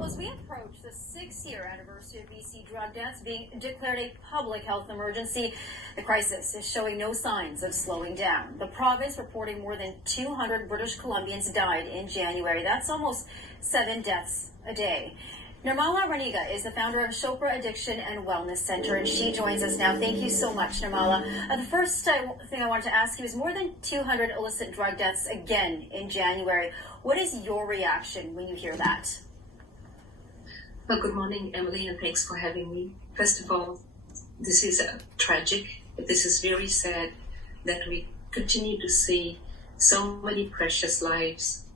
Well, as we approach the 6-year anniversary of BC drug deaths being declared a public health emergency, the crisis is showing no signs of slowing down. The province reporting more than 200 British Columbians died in January. That's almost 7 deaths a day. Nirmala Raniga is the founder of Chopra Addiction and Wellness Center, and she joins us now. Thank you so much, Nirmala. The first thing I wanted to ask you is more than 200 illicit drug deaths again in January. What is your reaction when you hear that? Well, good morning, Emily, and thanks for having me. First of all, this is tragic. This is very sad that we continue to see so many precious lives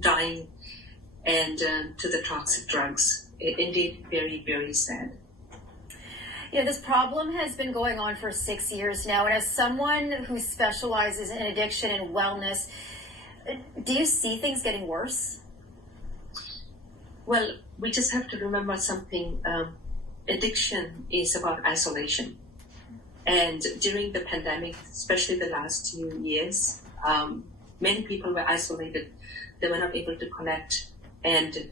dying and to the toxic drugs. Indeed, very, very sad. You know, this problem has been going on for 6 years now, and as someone who specializes in addiction and wellness, do you see things getting worse? Well, we just have to remember something. Addiction is about isolation. And during the pandemic, especially the last 2 years, many people were isolated. They were not able to connect. And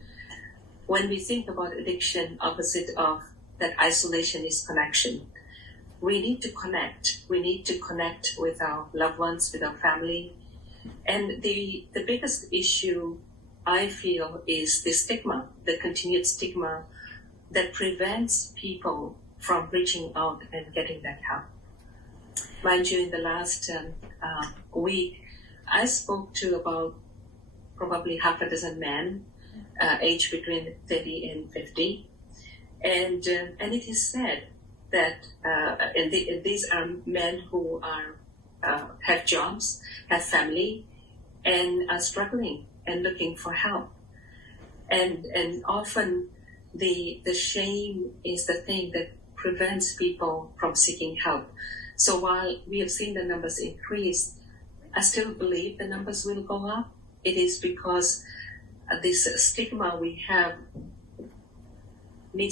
when we think about addiction, opposite of that isolation is connection. We need to connect. We need to connect with our loved ones, with our family. And the biggest issue I feel is the stigma, the continued stigma that prevents people from reaching out and getting that help. Mind you, in the last week, I spoke to about probably half a dozen men, aged between 30 and 50. And it is said that these are men who have jobs, have family, and are struggling and looking for help. And often the shame is the thing that prevents people from seeking help. So while we have seen the numbers increase, I still believe the numbers will go up. It is because this stigma we have we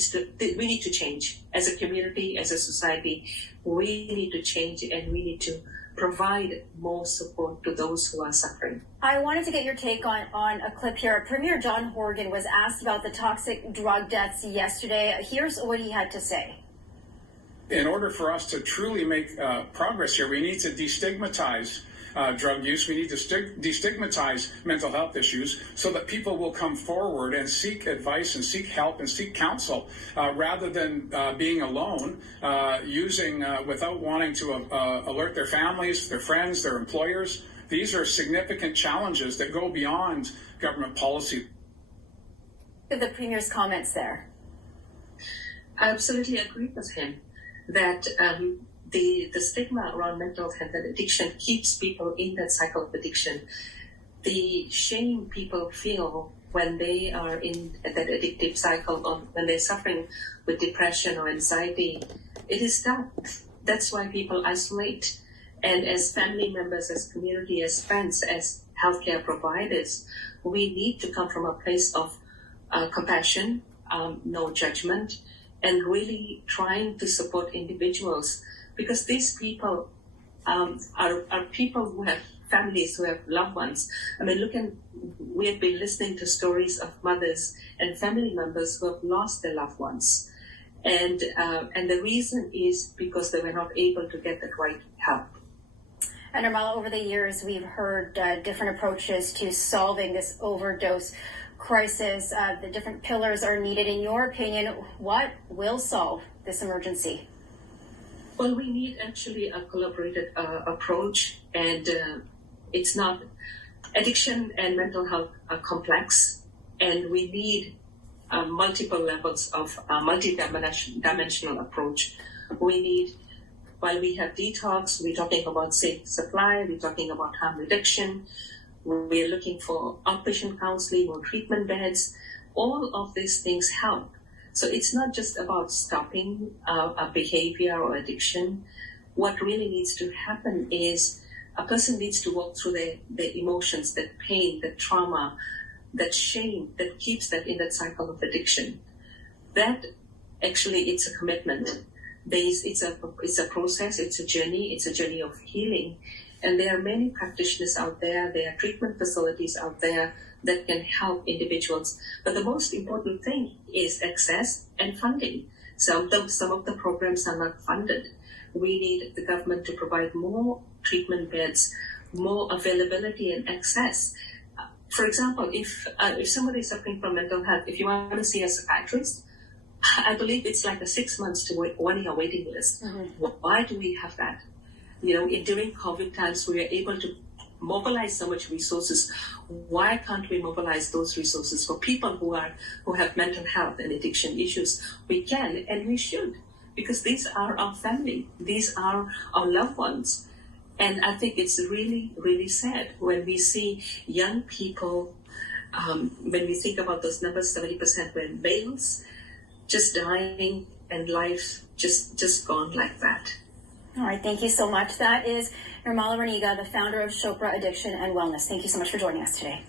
need to change. As a community, as a society, we need to change, and we need to provide more support to those who are suffering. I wanted to get your take on a clip here. Premier John Horgan was asked about the toxic drug deaths yesterday. Here's what he had to say. In order for us to truly make progress here, we need to destigmatize drug use. We need to destigmatize mental health issues so that people will come forward and seek advice and seek help and seek counsel rather than being alone, using without wanting to alert their families, their friends, their employers. These are significant challenges that go beyond government policy. The Premier's comments there. I absolutely agree with him that the stigma around mental health and addiction keeps people in that cycle of addiction. The shame people feel when they are in that addictive cycle, or when they're suffering with depression or anxiety, it is tough. That's why people isolate. And as family members, as community, as friends, as healthcare providers, we need to come from a place of compassion, no judgment, and really trying to support individuals. Because these people are people who have families, who have loved ones. I mean, we have been listening to stories of mothers and family members who have lost their loved ones. And the reason is because they were not able to get the right help. And Nirmala, over the years, we've heard different approaches to solving this overdose crisis. The different pillars are needed. In your opinion, what will solve this emergency? Well, we need actually a collaborated approach, and it's not, addiction and mental health are complex, and we need multiple levels of multi-dimensional approach. We need, while we have detox, we're talking about safe supply, we're talking about harm reduction, we're looking for outpatient counseling or treatment beds. All of these things help. So it's not just about stopping a behavior or addiction. What really needs to happen is a person needs to walk through the emotions, that pain, that trauma, that shame that keeps that in that cycle of addiction. That actually, it's a commitment. It's a process, it's a journey of healing. And there are many practitioners out there, there are treatment facilities out there that can help individuals. But the most important thing is access and funding. Some of the programs are not funded. We need the government to provide more treatment beds, more availability and access. For example, if somebody is suffering from mental health, if you want to see a psychiatrist, I believe it's like a 6 months to 1 year waiting list. Mm-hmm. Why do we have that? During COVID times, we were able to mobilize so much resources. Why can't we mobilize those resources for people who have mental health and addiction issues? We can and we should, because these are our family. These are our loved ones. And I think it's really, really sad when we see young people, when we think about those numbers, 70% were males, just dying and life just gone like that. All right, thank you so much. That is Nirmala Raniga, the founder of Chopra Addiction and Wellness. Thank you so much for joining us today.